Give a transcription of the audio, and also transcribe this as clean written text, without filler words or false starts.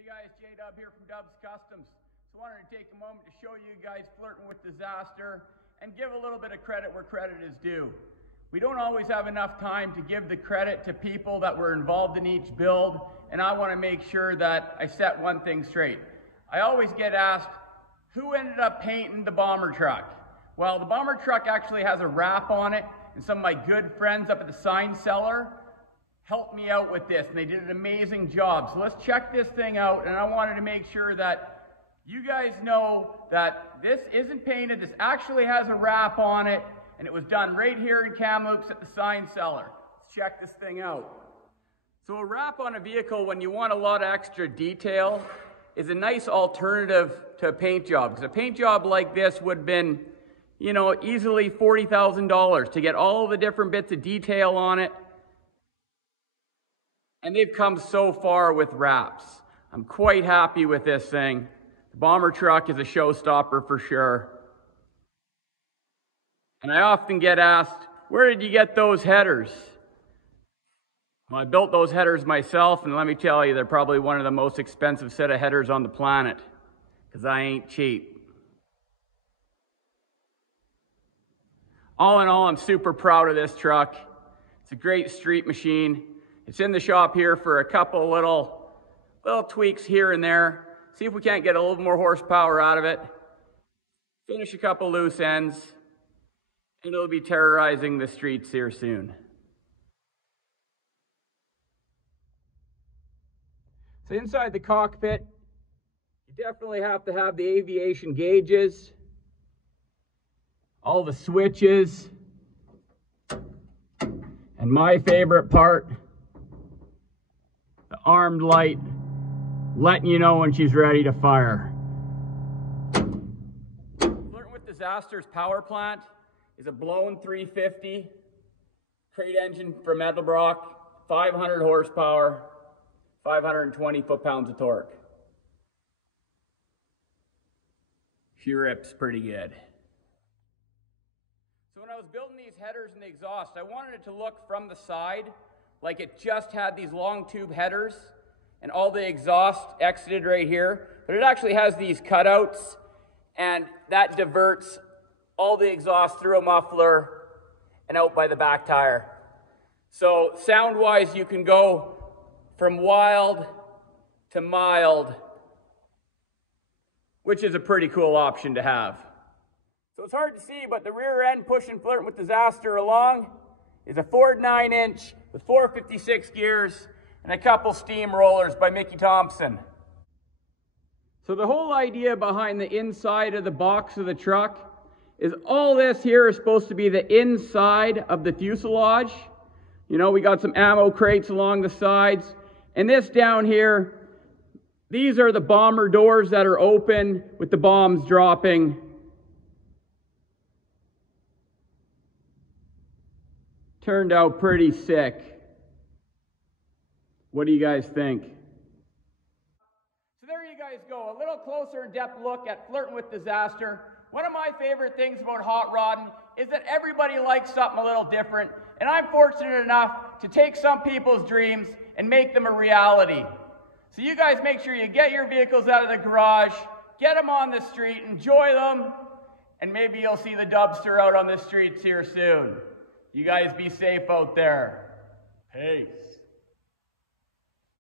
Hey guys, J-Dub here from Dub's Customs. Just wanted to take a moment to show you guys flirting with disaster and give a little bit of credit where credit is due. We don't always have enough time to give the credit to people that were involved in each build, and I want to make sure that I set one thing straight. I always get asked, who ended up painting the bomber truck? Well, the bomber truck actually has a wrap on it, and some of my good friends up at the sign cellar helped me out with this, and they did an amazing job. So let's check this thing out, and I wanted to make sure that you guys know that this isn't painted. This actually has a wrap on it, and it was done right here in Kamloops at the sign cellar. Let's check this thing out. So a wrap on a vehicle, when you want a lot of extra detail, is a nice alternative to a paint job. Because a paint job like this would have been, easily $40,000 to get all the different bits of detail on it. And they've come so far with wraps. I'm quite happy with this thing. The bomber truck is a showstopper for sure. And I often get asked, where did you get those headers? Well, I built those headers myself, and let me tell you, they're probably one of the most expensive set of headers on the planet, because I ain't cheap. All in all, I'm super proud of this truck. It's a great street machine. It's in the shop here for a couple little tweaks here and there. See if we can't get a little more horsepower out of it. Finish a couple loose ends. And it'll be terrorizing the streets here soon. So inside the cockpit, you definitely have to have the aviation gauges, all the switches, and my favorite part, the armed light, letting you know when she's ready to fire. Flirtin with Disaster's power plant is a blown 350 crate engine from Edelbrock, 500 horsepower, 520 foot-pounds of torque. She rips pretty good. So when I was building these headers and the exhaust, I wanted it to look from the side like it just had these long tube headers and all the exhaust exited right here, but it actually has these cutouts, and that diverts all the exhaust through a muffler and out by the back tire. So sound-wise, you can go from wild to mild, which is a pretty cool option to have. So it's hard to see, but the rear end pushing Flirtin with Disaster along is a Ford 9-inch with 456 gears and a couple steam rollers by Mickey Thompson. So the whole idea behind the inside of the box of the truck is all this here is supposed to be the inside of the fuselage. We got some ammo crates along the sides. And this down here, these are the bomber doors that are open with the bombs dropping. Turned out pretty sick. What do you guys think? So there you guys go, a little closer in-depth look at Flirtin with Disaster. One of my favorite things about hot rodding is that everybody likes something a little different, and I'm fortunate enough to take some people's dreams and make them a reality. So you guys make sure you get your vehicles out of the garage, get them on the street, enjoy them, and maybe you'll see the Dubster out on the streets here soon. You guys be safe out there. Peace.